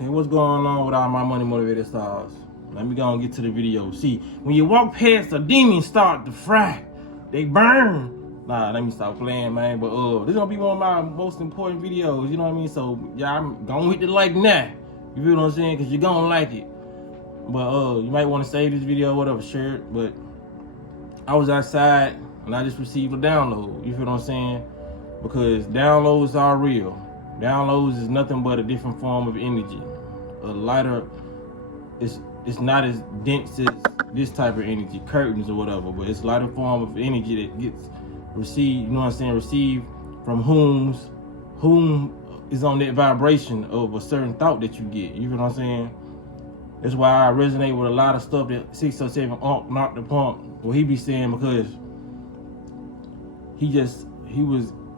Okay, what's going on with all my money motivated stars? Let me go and get to the video. See, when you walk past, the demons start to fry. They burn. Nah, let me stop playing, man. But this gonna be one of my most important videos. You know what I mean? So y'all gonna hit the like now. You feel what I'm saying? Cause you're gonna like it. But you might want to save this video, whatever, share it. But I was outside and I just received a download. You feel what I'm saying? Because downloads are real. Downloads is nothing but a different form of energy. A lighter, it's not as dense as this type of energy, curtains or whatever, but it's a lighter form of energy that gets received, you know what I'm saying, received from whom is on that vibration of a certain thought that you get. You feel what I'm saying? That's why I resonate with a lot of stuff that 607 knocked the pump, what he be saying, because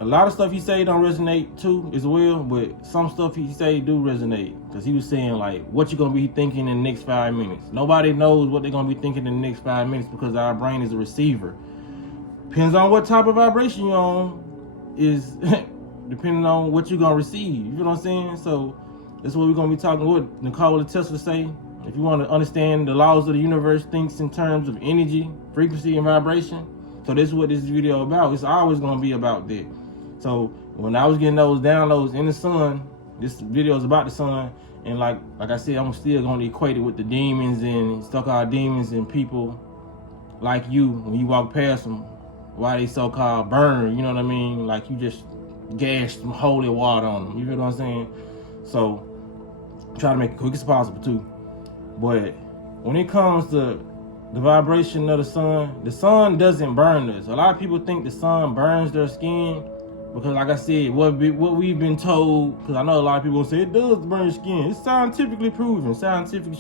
a lot of stuff he say don't resonate too as well, but some stuff he say do resonate. Cause he was saying like, what you gonna be thinking in the next 5 minutes? Nobody knows what they're gonna be thinking in the next 5 minutes because our brain is a receiver. Depends on what type of vibration you're on, is depending on what you're gonna receive. You feel what I'm saying? So that's what we're gonna be talking. What Nikola Tesla say. If you want to understand the laws of the universe, thinks in terms of energy, frequency, and vibration. So this is what this video about. It's always gonna be about that. So when I was getting those downloads in the sun, this video is about the sun, and like I said, I'm still gonna equate it with the demons and so-called demons and people like you. When you walk past them, why they so-called burn? You know what I mean? Like you just gashed some holy water on them. You feel what I'm saying? So try to make it quick as possible too. But when it comes to the vibration of the sun doesn't burn us. A lot of people think the sun burns their skin because, like I said, what we've been told, because I know a lot of people say it does burn your skin. It's scientifically proven, scientific. You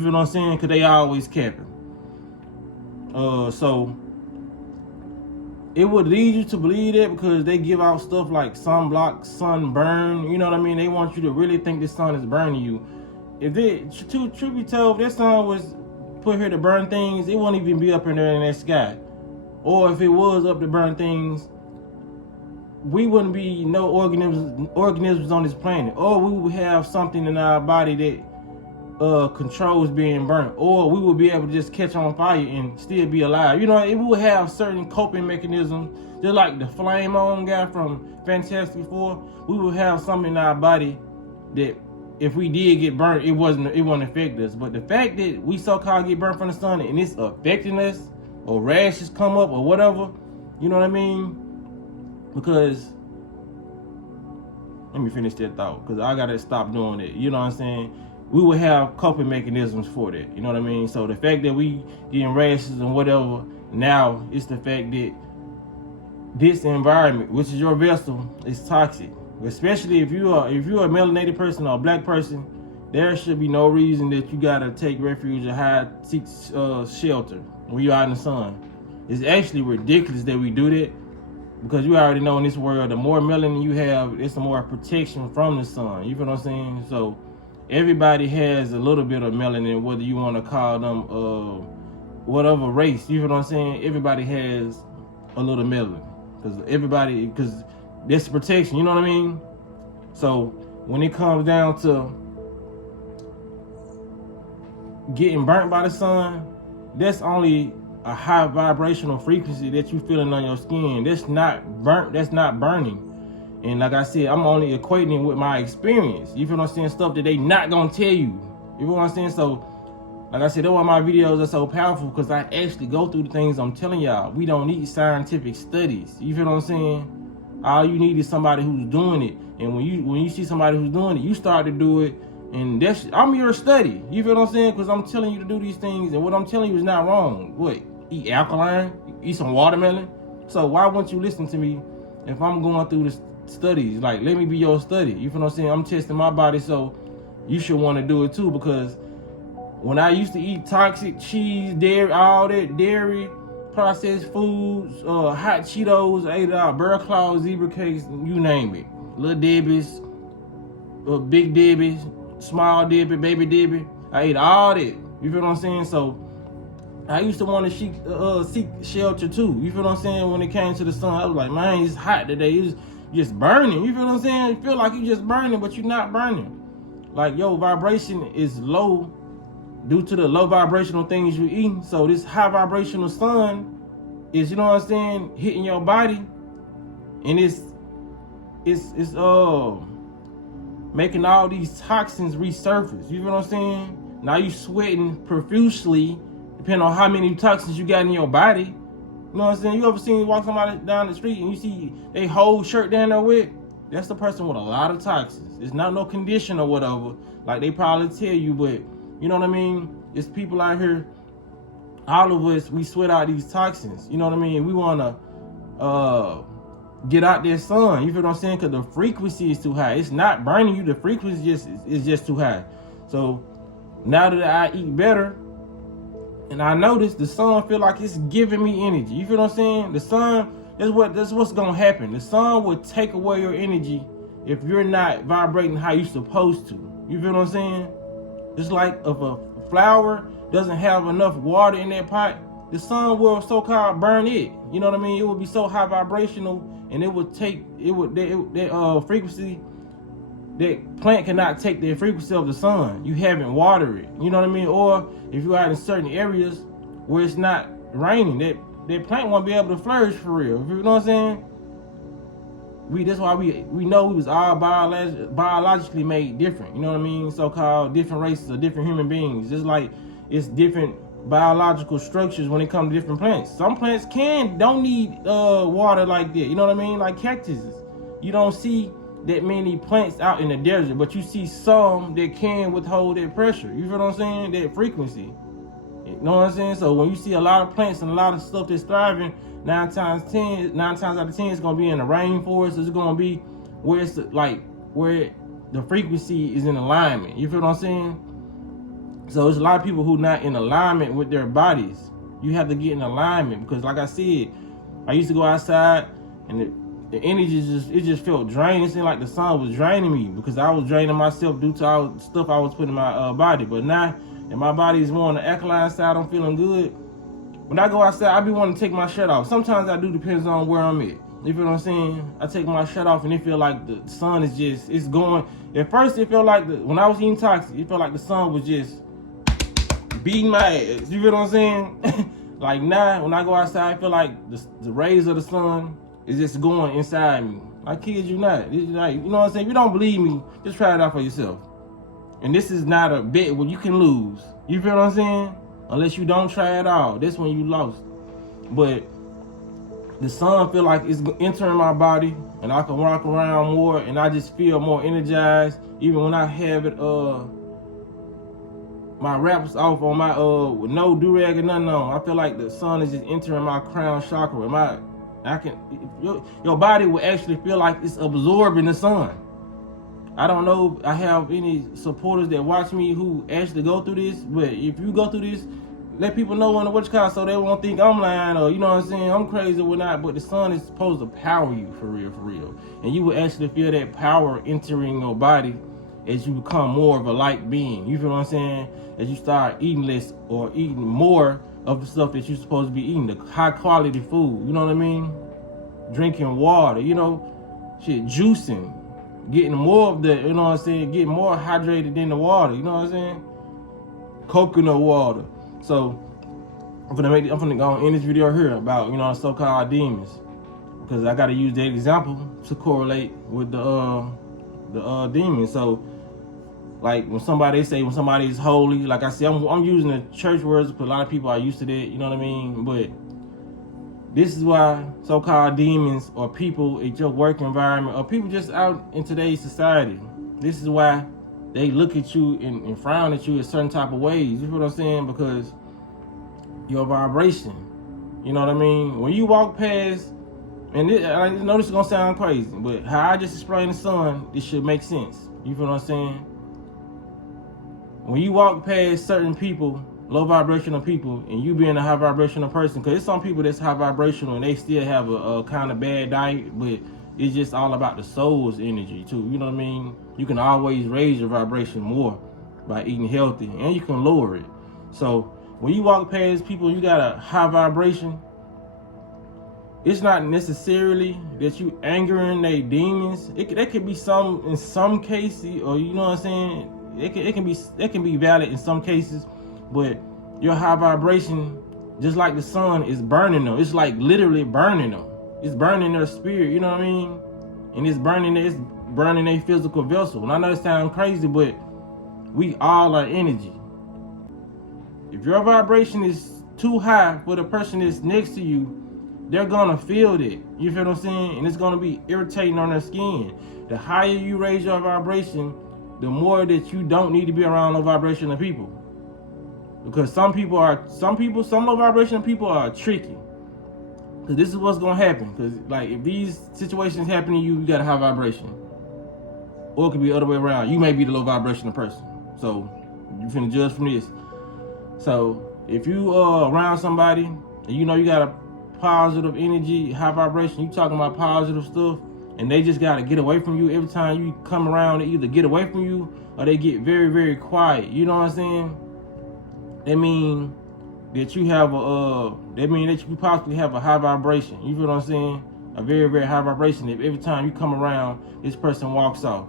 feel what I'm saying? Because they always capping. So it would lead you to believe that because they give out stuff like sunblock, sunburn. You know what I mean? They want you to really think the sun is burning you. If they, truth be told, if that sun was put here to burn things, it won't even be up in there in that sky. Or if it was up to burn things, we wouldn't be no organisms on this planet. Or we would have something in our body that controls being burnt. Or we would be able to just catch on fire and still be alive. You know, it would have certain coping mechanisms, just like the flame on guy from Fantastic Four. We would have something in our body that if we did get burnt, it wouldn't affect us. But the fact that we so-called get burnt from the sun and it's affecting us, or rashes come up or whatever, you know what I mean? Because, let me finish that thought, because I gotta stop doing it. You know what I'm saying? We would have coping mechanisms for that. You know what I mean? So the fact that we getting rashes and whatever, now it's the fact that this environment, which is your vessel, is toxic. Especially if you're a melanated person or a black person, there should be no reason that you gotta take refuge or seek shelter when you're out in the sun. It's actually ridiculous that we do that, because you already know in this world, the more melanin you have, it's the more protection from the sun. You feel what I'm saying? So everybody has a little bit of melanin, whether you want to call them whatever race. You feel what I'm saying? Everybody has a little melanin, because that's protection, you know what I mean? So when it comes down to getting burnt by the sun, that's only a high vibrational frequency that you feeling on your skin. That's not burnt, that's not burning. And like I said, I'm only equating it with my experience. You feel what I'm saying? Stuff that they not gonna tell you. You feel what I'm saying? So like I said, that's why my videos are so powerful, because I actually go through the things I'm telling y'all. We don't need scientific studies. You feel what I'm saying? All you need is somebody who's doing it. And when you see somebody who's doing it, you start to do it. And I'm your study. You feel what I'm saying? Because I'm telling you to do these things, and what I'm telling you is not wrong. What? Eat alkaline? Eat some watermelon? So why won't you listen to me if I'm going through the studies? Like, let me be your study. You feel what I'm saying? I'm testing my body, so you should want to do it too. Because when I used to eat toxic cheese, dairy, all that dairy, processed foods, hot Cheetos, I ate Burr Claws, zebra cakes, you name it. Little Debbie's, Big Debbie's, Small Debbie, Baby Debbie. I ate all that. You feel what I'm saying? So I used to want to seek shelter too. You feel what I'm saying? When it came to the sun, I was like, man, it's hot today. just burning. You feel what I'm saying? You feel like you just burning, but you're not burning. Like your vibration is low due to the low vibrational things you eating. So this high vibrational sun is, you know what I'm saying, hitting your body, and it's making all these toxins resurface. You know what I'm saying? Now you sweating profusely, depending on how many toxins you got in your body. You know what I'm saying? You ever seen walk somebody down the street and you see they whole shirt down there with? That's the person with a lot of toxins. It's not no condition or whatever, like they probably tell you, but you know what I mean? It's people out here, all of us, we sweat out these toxins. You know what I mean? We wanna get out there sun. You feel what I'm saying? Because the frequency is too high. It's not burning you. The frequency is just too high. So now that I eat better, and I notice the sun feel like it's giving me energy. You feel what I'm saying? The sun, that's what's gonna happen. The sun will take away your energy if you're not vibrating how you're supposed to. You feel what I'm saying? It's like if a flower doesn't have enough water in that pot, the sun will so-called burn it. You know what I mean? It will be so high vibrational, and that frequency, that plant cannot take the frequency of the sun. You haven't watered it. You know what I mean? Or if you're out in certain areas where it's not raining, that plant won't be able to flourish for real. You know what I'm saying? That's why we know we was all biologically made different. You know what I mean? So-called different races of different human beings. Just like it's different biological structures when it comes to different plants. Some plants don't need water like that. You know what I mean? Like cactuses. You don't see that many plants out in the desert, but you see some that can withhold that pressure. You feel what I'm saying? That frequency. You know what I'm saying? So when you see a lot of plants and a lot of stuff that's thriving, 9 times out of 10, it's gonna be in the rainforest. It's gonna be where it's like where the frequency is in alignment. You feel what I'm saying? So there's a lot of people who not in alignment with their bodies. You have to get in alignment because, like I said, I used to go outside and the energy just felt drained. It seemed like the sun was draining me because I was draining myself due to all the stuff I was putting in my body. But now, and my body is more on the alkaline side, I'm feeling good. When I go outside, I be wanting to take my shirt off. Sometimes I do, depends on where I'm at. You feel what I'm saying? I take my shirt off and it feel like the sun is it's going. At first, it felt like when I was eating toxic, it felt like the sun was just beating my ass. You feel what I'm saying? Like now, when I go outside, I feel like the rays of the sun is just going inside me. I kid you not. It's like, you know what I'm saying? If you don't believe me, just try it out for yourself. And this is not a bet where you can lose. You feel what I'm saying? Unless you don't try it out. That's when you lost. But the sun feel like it's entering my body and I can walk around more and I just feel more energized. Even when I have it my wraps off on my with no do-rag or nothing on, I feel like the sun is just entering my crown chakra. Your body will actually feel like it's absorbing the sun. I don't know if I have any supporters that watch me who actually go through this, but if you go through this, let people know on the watch card so they won't think I'm lying or, you know what I'm saying, I'm crazy or whatnot. But the sun is supposed to power you for real. And you will actually feel that power entering your body as you become more of a light being. You feel what I'm saying? As you start eating less or eating more of the stuff that you're supposed to be eating, the high quality food, you know what I mean? Drinking water, you know, juicing, getting more of the, you know what I'm saying, getting more hydrated than the water, you know what I'm saying? Coconut water. So I'm gonna go in this video here about, you know, so-called demons, because I gotta use that example to correlate with the demons. So like when somebody is holy, like I said, I'm using the church words because a lot of people are used to that, you know what I mean? But this is why so-called demons or people at your work environment or people just out in today's society, this is why they look at you and frown at you in certain type of ways. You feel what I'm saying? Because your vibration, you know what I mean? When you walk past, and I know this is gonna sound crazy, but how I just explained the sun, this should make sense. You feel what I'm saying? When you walk past certain people, low vibrational people, and you being a high vibrational person, because there's some people that's high vibrational and they still have a kind of bad diet, but it's just all about the soul's energy too. You know what I mean? You can always raise your vibration more by eating healthy, and you can lower it. So when you walk past people, you got a high vibration, it's not necessarily that you angering they demons. That could be some in some cases, or you know what I'm saying. It can be valid in some cases, but your high vibration, just like the sun, is burning them. It's like literally burning them. It's burning their spirit. You know what I mean? And it's burning their physical vessel. And I know it sounds crazy, but we all are energy. If your vibration is too high for the person that's next to you, they're gonna feel it. You feel what I'm saying? And it's gonna be irritating on their skin. The higher you raise your vibration, the more that you don't need to be around low vibrational people. Because some low vibrational people are tricky. Because this is what's gonna happen. Because like if these situations happen to you, you got a high vibration. Or it could be the other way around. You may be the low vibrational person. So you finna judge from this. So if you around somebody and you know you got a positive energy, high vibration, you talking about positive stuff, and they just gotta get away from you every time you come around. They either get away from you or they get very, very quiet. You know what I'm saying? That mean that you have that you possibly have a high vibration. You feel what I'm saying? A very, very high vibration. If every time you come around, this person walks off.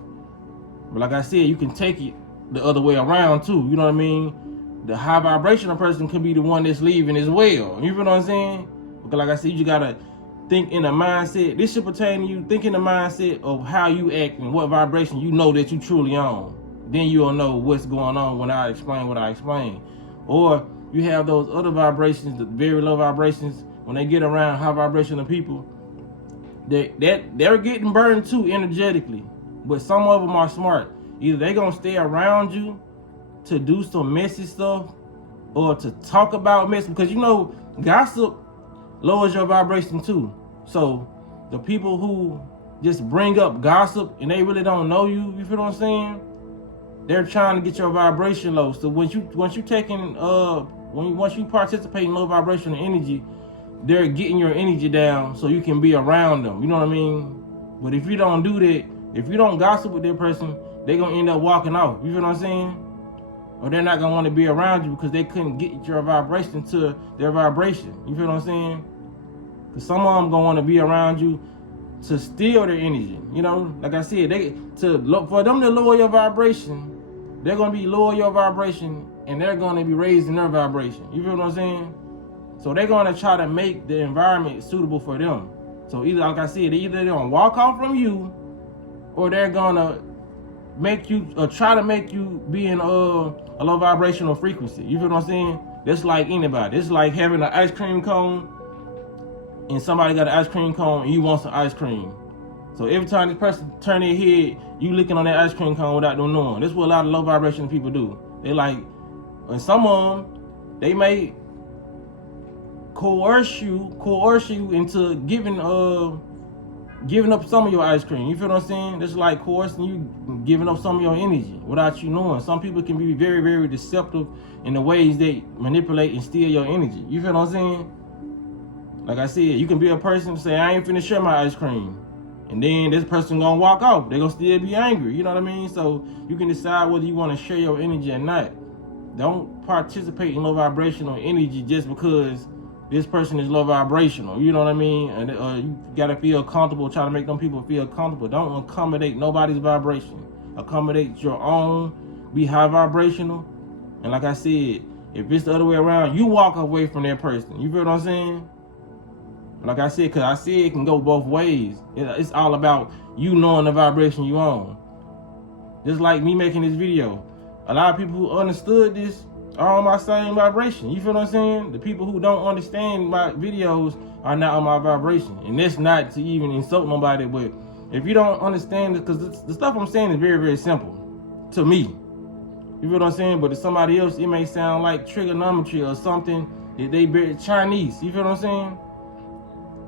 But like I said, you can take it the other way around too. You know what I mean? The high vibrational person could be the one that's leaving as well. You feel what I'm saying? Because like I said, you gotta think in a mindset. This should pertain to you. Think in the mindset of how you act and what vibration you know that you truly on. Then you'll know what's going on when I explain what I explain. Or you have those other vibrations, the very low vibrations, when they get around high vibrational people, they're getting burned too energetically. But some of them are smart. Either they gonna stay around you to do some messy stuff or to talk about mess, because you know gossip lowers your vibration too. So the people who just bring up gossip and they really don't know you, you feel what I'm saying? They're trying to get your vibration low. So once you participate in low vibrational energy, they're getting your energy down so you can be around them. You know what I mean? But if you don't do that, if you don't gossip with that person, they're gonna end up walking off. You feel what I'm saying? Or they're not gonna want to be around you because they couldn't get your vibration to their vibration. You feel what I'm saying? Because some of them gonna want to be around you to steal their energy. You know, like I said, for them to lower your vibration, they're gonna be lower your vibration and they're gonna be raising their vibration. You feel what I'm saying? So they're gonna try to make the environment suitable for them. So either, like I said, they're gonna walk off from you, or they're gonna make you try to make you be in a low vibrational frequency. You feel what I'm saying? That's like anybody. It's like having an ice cream cone and somebody got an ice cream cone and you want some ice cream. So every time this person turn their head, you looking on that ice cream cone without them knowing. That's what a lot of low vibration people do. They like, and some of them, they may coerce you into giving up some of your ice cream. You feel what I'm saying? It's like coercing you, giving up some of your energy without you knowing. Some people can be very, very deceptive in the ways they manipulate and steal your energy. You feel what I'm saying? Like I said, you can be a person say, I ain't finna share my ice cream. And then this person gonna walk off. They gonna still be angry. You know what I mean? So you can decide whether you want to share your energy or not. Don't participate in low vibrational energy just because this person is low vibrational. You know what I mean? And you gotta feel comfortable, try to make them people feel comfortable. Don't accommodate nobody's vibration. Accommodate your own. Be high vibrational. And like I said, if it's the other way around, you walk away from that person. You feel what I'm saying? Like I said, because I see it can go both ways. It's all about you knowing the vibration you on. Just like me making this video. A lot of people who understood this are on my same vibration. You feel what I'm saying? The people who don't understand my videos are not on my vibration. And that's not to even insult nobody, but if you don't understand it, because the stuff I'm saying is very, very simple to me. You feel what I'm saying? But to somebody else, it may sound like trigonometry or something that they Chinese. You feel what I'm saying?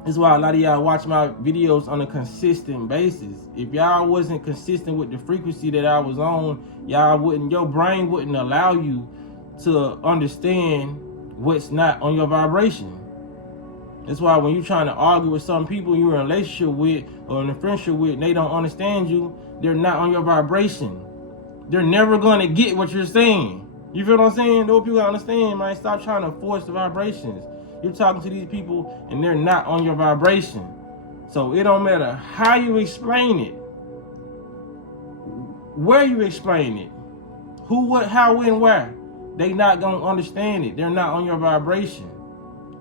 That's why a lot of y'all watch my videos on a consistent basis. If y'all wasn't consistent with the frequency that I was on, your brain wouldn't allow you to understand what's not on your vibration. That's why when you're trying to argue with some people you're in a relationship with or in a friendship with, and they don't understand you, they're not on your vibration. They're never gonna get what you're saying. You feel what I'm saying? Those people understand, man. Stop trying to force the vibrations. You're talking to these people and they're not on your vibration. So it don't matter how you explain it, where you explain it, who, what, how, when, where. They not gonna understand it. They're not on your vibration.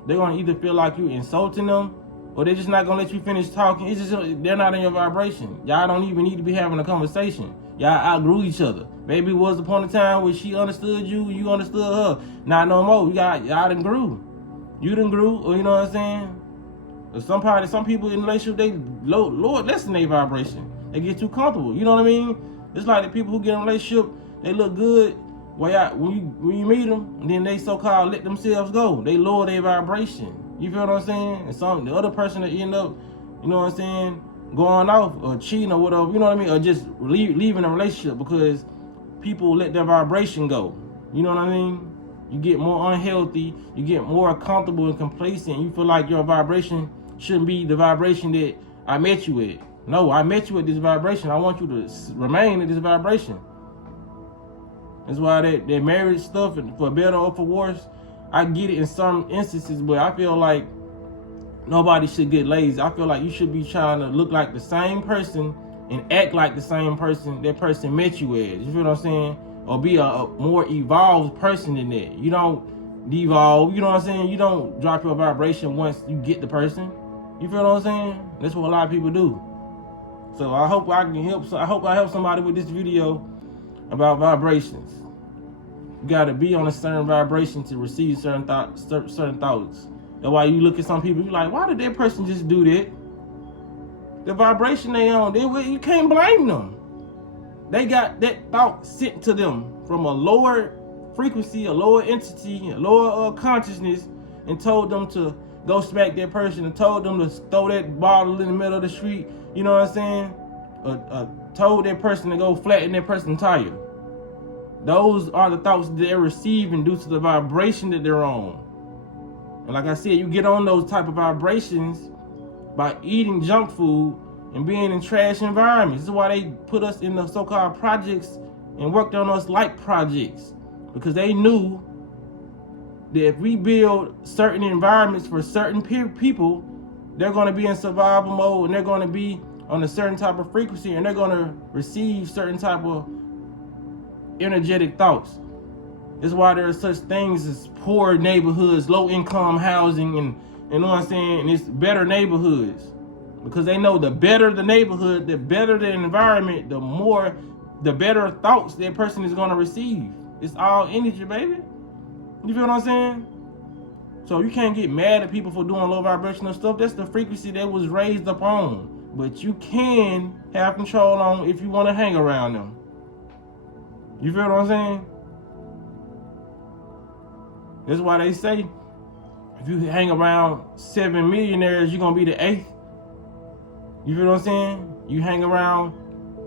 They're gonna either feel like you insulting them, or they're just not gonna let you finish talking. It's just they're not in your vibration. Y'all don't even need to be having a conversation. Y'all outgrew each other. Maybe it was upon a time where she understood you, you understood her. Not no more. Y'all done grew. You done grew, or you know what I'm saying? Or some people in a relationship, they Lord less than their vibration. They get too comfortable. You know what I mean? It's like the people who get in a relationship, they look good. When you meet them, and then they so-called let themselves go. They lower their vibration. You feel what I'm saying? And the other person that end up, you know what I'm saying, going off or cheating or whatever, you know what I mean? Or just leaving a relationship because people let their vibration go. You know what I mean? You get more unhealthy, you get more comfortable and complacent. You feel like your vibration shouldn't be the vibration that I met you at. No, I met you at this vibration. I want you to remain at this vibration. That's why that marriage stuff, and for better or for worse, I get it in some instances, but I feel like nobody should get lazy. I feel like you should be trying to look like the same person and act like the same person that person met you as. You feel what I'm saying? Or be a more evolved person than that. You don't devolve, you know what I'm saying? You don't drop your vibration once you get the person. You feel what I'm saying? That's what a lot of people do. So I hope I can help. I hope I help somebody with this video about vibrations. You gotta be on a certain vibration to receive certain thoughts. That's why you look at some people, you're like, why did that person just do that? The vibration they on, you can't blame them. They got that thought sent to them from a lower frequency, a lower entity, a lower consciousness, and told them to go smack that person, and told them to throw that bottle in the middle of the street. You know what I'm saying? Told that person to go flatten that person's tire. Those are the thoughts they're receiving due to the vibration that they're on. And like I said, you get on those type of vibrations by eating junk food and being in trash environments. This is why they put us in the so-called projects and worked on us like projects. Because they knew that if we build certain environments for certain people, they're going to be in survival mode, and they're going to be on a certain type of frequency, and they're going to receive certain type of energetic thoughts. This is why there are such things as poor neighborhoods, low income housing, and you know what I'm saying, and it's better neighborhoods. Because they know the better the neighborhood, the better the environment, the better thoughts that person is going to receive. It's all energy, baby. You feel what I'm saying? So you can't get mad at people for doing low vibrational stuff. That's the frequency that was raised upon. But you can have control on if you want to hang around them. You feel what I'm saying? That's why they say, if you hang around 7 millionaires, you're going to be the 8th. You feel what I'm saying? You hang around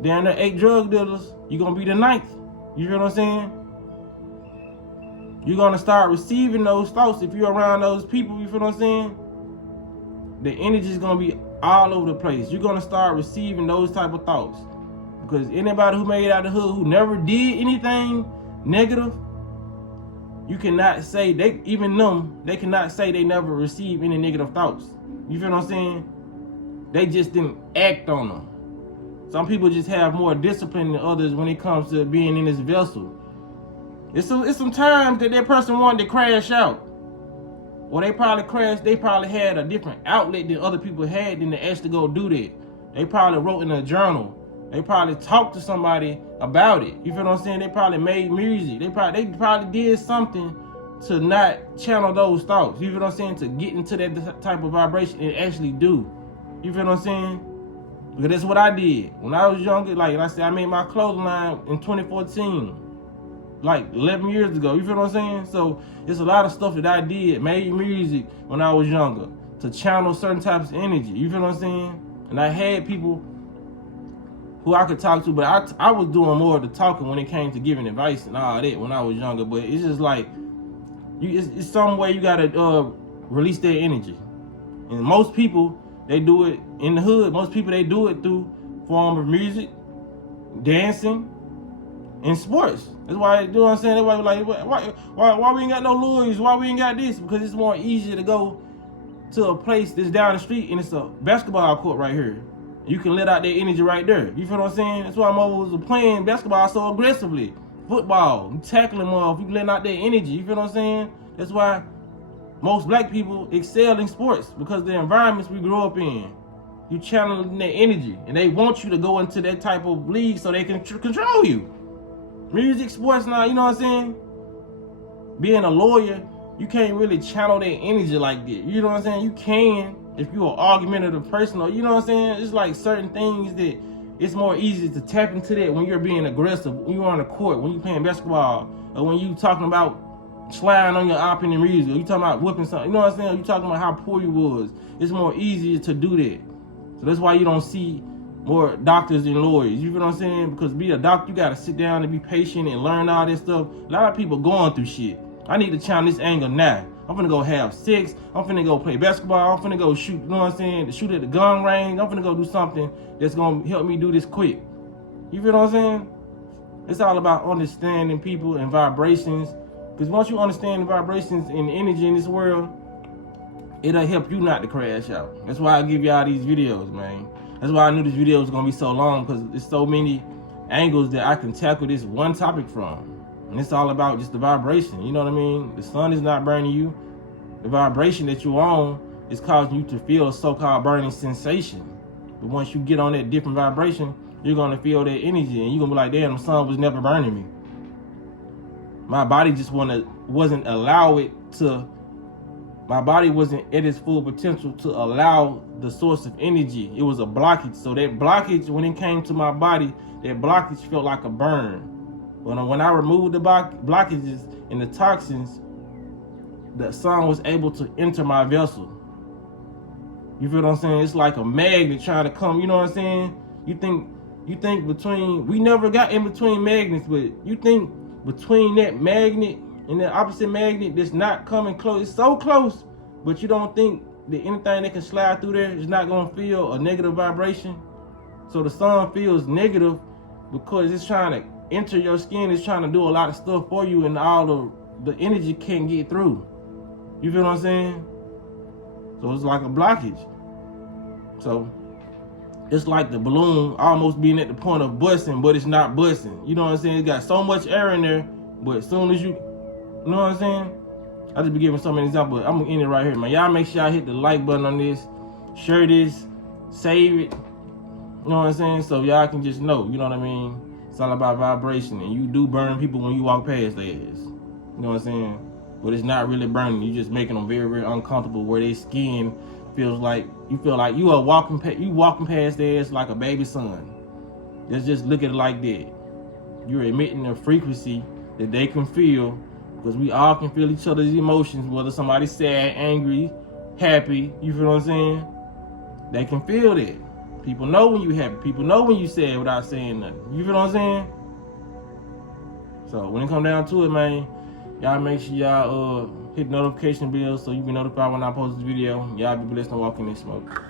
down the 8 drug dealers, you're going to be the 9th. You feel what I'm saying? You're going to start receiving those thoughts if you're around those people. You feel what I'm saying? The energy is going to be all over the place. You're going to start receiving those type of thoughts. Because anybody who made it out of the hood, who never did anything negative, you cannot say, they cannot say they never received any negative thoughts. You feel what I'm saying? They just didn't act on them. Some people just have more discipline than others when it comes to being in this vessel. It's some times that person wanted to crash out. Or they probably crashed, they probably had a different outlet than other people had than to actually go do that. They probably wrote in a journal. They probably talked to somebody about it. You feel what I'm saying? They probably made music. They probably did something to not channel those thoughts. You feel what I'm saying? To get into that type of vibration and actually do. You feel what I'm saying? Because that's what I did. When I was younger, like I said, I made my clothing line in 2014. Like 11 years ago. You feel what I'm saying? So it's a lot of stuff that I did, made music when I was younger, to channel certain types of energy. You feel what I'm saying? And I had people who I could talk to, but I was doing more of the talking when it came to giving advice and all that when I was younger. But it's just like, it's some way you gotta release that energy. And most people, they do it in the hood. Most people, they do it through form of music, dancing, in sports. That's why, you know what I'm saying? That's why like, why we ain't got no lawyers? Why we ain't got this? Because it's more easier to go to a place that's down the street and it's a basketball court right here. You can let out that energy right there. You feel what I'm saying? That's why motherfuckers are playing basketball so aggressively. Football, you tackling them off, you letting out that energy. You feel what I'm saying? That's why most black people excel in sports, because the environments we grow up in. You channeling their energy, and they want you to go into that type of league so they can control you. Music, sports, now, you know what I'm saying? Being a lawyer, you can't really channel their energy like that. You know what I'm saying? You can if you're an argumentative person, or you know what I'm saying? It's like certain things that it's more easy to tap into that when you're being aggressive, when you're on the court, when you're playing basketball, or when you talking about sliding on your opinion in music, or you talking about whipping something, you know what I'm saying? You talking about how poor you was. It's more easier to do that. So that's why you don't see more doctors than lawyers. You feel what I'm saying? Because be a doctor, you gotta sit down and be patient and learn all this stuff. A lot of people going through shit. I need to channel this anger now. I'm finna go have sex. I'm finna go play basketball. I'm finna go shoot, you know what I'm saying? Shoot at the gun range. I'm finna go do something that's gonna help me do this quick. You feel what I'm saying? It's all about understanding people and vibrations. Because once you understand the vibrations and the energy in this world, it'll help you not to crash out. That's why I give y'all these videos, man. That's why I knew this video was gonna be so long, because there's so many angles that I can tackle this one topic from. And it's all about just the vibration, you know what I mean? The sun is not burning you. The vibration that you're on is causing you to feel a so-called burning sensation. But once you get on that different vibration, you're gonna feel that energy, and you're gonna be like, damn, the sun was never burning me. My body just wasn't at its full potential to allow the source of energy. It was a blockage. So that blockage, when it came to my body, that blockage felt like a burn. When I removed the blockages and the toxins, the sun was able to enter my vessel. You feel what I'm saying? It's like a magnet trying to come, you know what I'm saying? You think between, we never got in between magnets, but you think between that magnet and the opposite magnet that's not coming close, it's so close, but you don't think that anything that can slide through there is not gonna feel a negative vibration. So the sun feels negative because it's trying to enter your skin, it's trying to do a lot of stuff for you, and all the energy can't get through. You feel what I'm saying? So it's like a blockage. So it's like the balloon almost being at the point of busting, but it's not busting. You know what I'm saying? It's got so much air in there, but as soon as you know what I'm saying? I just be giving so many examples. I'm gonna end it right here, man. Y'all make sure y'all hit the like button on this, share this, save it. You know what I'm saying? So y'all can just know, you know what I mean? It's all about vibration, and you do burn people when you walk past their ass. You know what I'm saying? But it's not really burning. You just making them very, very uncomfortable, where their skin feels like you feel like you are walking past their ass like a baby son. Just look at it like that. You're emitting a frequency that they can feel, because we all can feel each other's emotions, whether somebody's sad, angry, happy. You feel what I'm saying? They can feel that. People know when you happy. People know when you sad without saying nothing. You feel what I'm saying? So when it come down to it, man, y'all make sure y'all hit the notification bell so you be notified when I post this video. Y'all be blessed and walk in this smoke.